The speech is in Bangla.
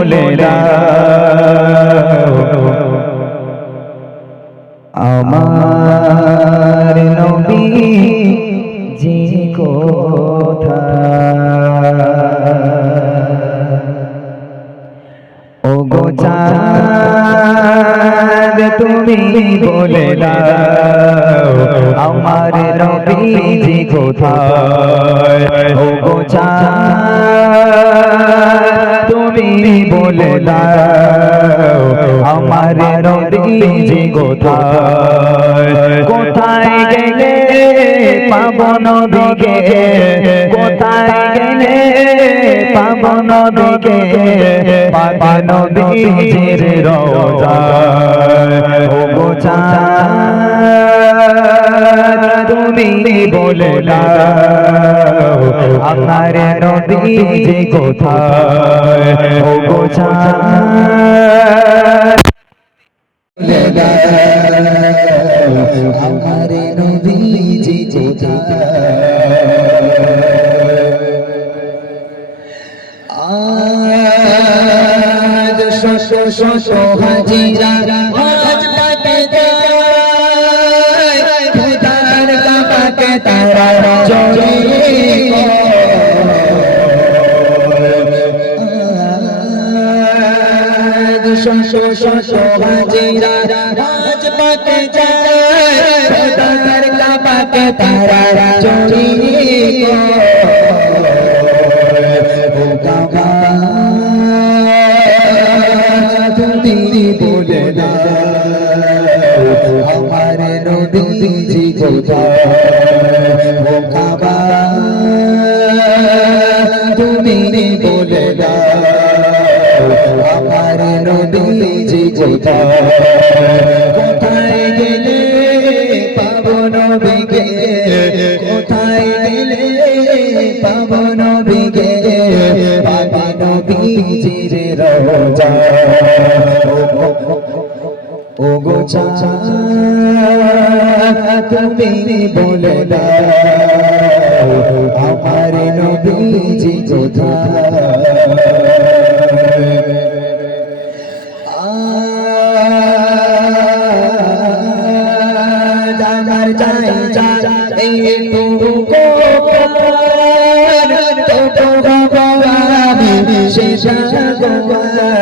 বলে দাও আমার নবী জি কোথায় ও গো চাঁদ তুমি বলে দাও আমার নবী জি কোথায় ও গো চাঁদ তুমি বলে দাও আমার নবী জি কোথায় কোথায় গেলে পাবো নবীকে কোথায় গেলে পাবো নবীকে পাবো নবীজির রওজায় ও গো চাঁদ তুমি বলে দাও আমার নবীজি কোথায় ও গো চাঁদ বলে দাও আমার নবীজি কোথায় আজ শত শত হাজিরা আজ পাতে যায় খোদার কাবাকে তারা চলে আজ শত শত হাজিরা আজ পাতে যায় খোদার কাবাকে তারা চলে তুমি বলে দাও আমার নবীজি কোথায় ও কাবা তুমি বলে দাও আমার নবীজি কোথায় কোথায় গেলে পাবো নবীকে কোথায় গেলে পাবো নবীকে পাবো নবীজির রওজায় ও গো চাঁদ তুমি বলে দাও আমার নবীজি কোথায় আমার চাই চাই এই তো গোপন তো ভগবান শেষ ভগবান